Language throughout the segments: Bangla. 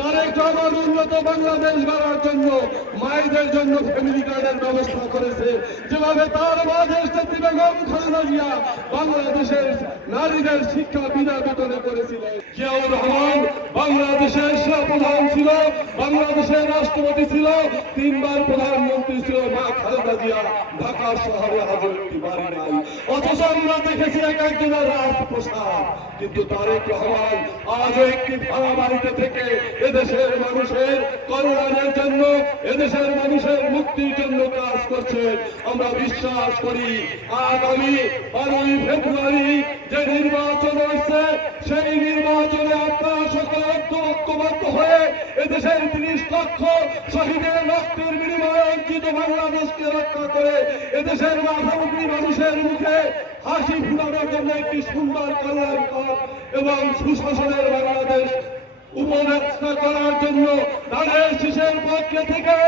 তারেক রহমান উন্নত বাংলাদেশ গড়ার জন্য মায়েদের জন্য ফ্যামিলি কার্ডের ব্যবস্থা করেছে, যেভাবে তার মা দেশনেত্রী বেগম খালেদা জিয়া বাংলাদেশের নারীদের শিক্ষা বিনা বেতনে করেছিলেন। জিয়াউর রহমান বাংলাদেশের সেনাপ্রধান ছিল, বাংলাদেশের রাষ্ট্রপতি ছিল, 3 বার প্রধানমন্ত্রী ছিল। মা খালেদা জিয়া ঢাকা শহরে হাজার একটি বাড়ি নাই, অথচ আমরা দেখেছি এক একজনের রাজপ্রসাদ। কিন্তু তারেক রহমান আজও একটি ভাড়া বাড়িতে থেকে এদেশের মানুষের কল্যাণের জন্য, এদেশের মানুষের মুক্তির জন্য কাজ করছে। আমরা বিশ্বাস করি আগামী 12ই ফেব্রুয়ারি যে নির্বাচন আসছে, সেই নির্বাচনে আপনারা সকলে ঐক্যবদ্ধ হয়ে এদেশের 30 লক্ষ শহীদের রক্তের বিনিময়ে অর্জিত বাংলাদেশকে রক্ষা করে এদেশের মাথামুখী মানুষের মুখে হাসি ফুটানোর জন্য একটি সুন্দর কল্যাণকর এবং সুশাসনের বাংলাদেশ উপদেষ্টা করার জন্য তাদের শিশের পক্ষে থেকে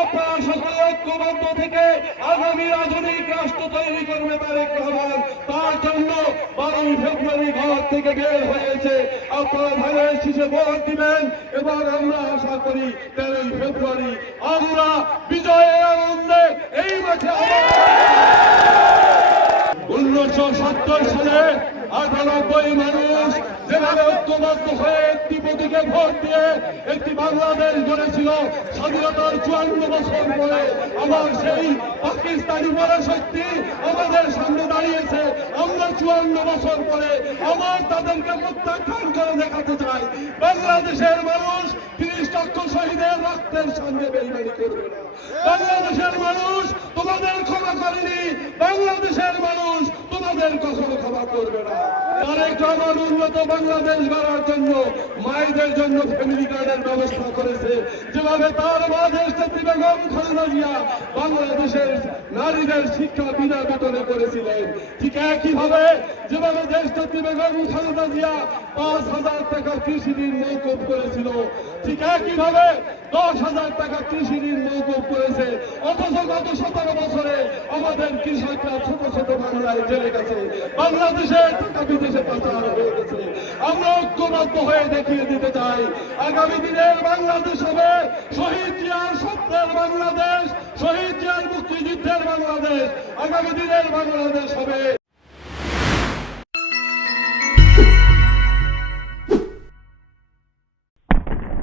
আপনারা সকলে ঐক্যবদ্ধ থেকে আগামী আধুনিক রাষ্ট্র তৈরি করবে তারেক রহমান। তার জন্য 12ই ফেব্রুয়ারি ঘর থেকে বের হয়েছে, আপনারা ধানের শীষে ভোট দিবেন এবং আমরা আশা করি 13ই ফেব্রুয়ারি আমরা বিজয়ের আনন্দে এই মাঠে 1970 সালে 98 মানুষ যেভাবে ঐক্যবদ্ধ হয়ে একটি প্রতীকে ভোট দিয়ে একটি বাংলাদেশ গড়েছিল, স্বাধীনতার 54 বছর পরে আবার সেই পাকিস্তানি পরাশক্তি আমাদের সামনে দাঁড়িয়েছে। আমরা 54 বছর পরে আবার তাদেরকে প্রত্যাখ্যান করে দেখাতে চাই বাংলাদেশের মানুষ 30 লক্ষ শহীদের রক্তের সঙ্গে বেইমানি করবে না। বাংলাদেশের মানুষ তোমাদের ক্ষমা করেনি, বাংলাদেশের মানুষ তোমাদের কখনো ক্ষমা করবে না। তারেক রহমান উন্নত বাংলাদেশ গড়ার জন্য মায়েদের জন্য ফ্যামিলি কার্ডের ব্যবস্থা করেছে, যেভাবে তার মা দেশনেত্রী বেগম খালেদা জিয়া বাংলাদেশের নারীদের শিক্ষা বিনা বেতনে করেছিলেন। ঠিক একইভাবে যেভাবে দেশনেত্রী বেগম খালেদা জিয়া 5,000 টাকা কৃষি ঋণ মওকুফ করেছিল, ঠিক একইভাবে 10,000 টাকা কৃষি ঋণ মওকুফ করেছে। অথচ গত 17 বছরে আমাদের কৃষকরা ছোট ছোট বাংলায় জেলে গেছে, বাংলাদেশের টাকা বিদেশে পাচার হয়ে গেছে। আমরা ঐক্যবদ্ধ হয়ে দেখিয়ে দিতে চাই আগামী দিনের বাংলাদেশ হবে শহীদ জিয়ার স্বপ্নের বাংলাদেশ, শহীদ জিয়ার মুক্তিযুদ্ধের বাংলাদেশ। আগামী দিনের বাংলাদেশ হবে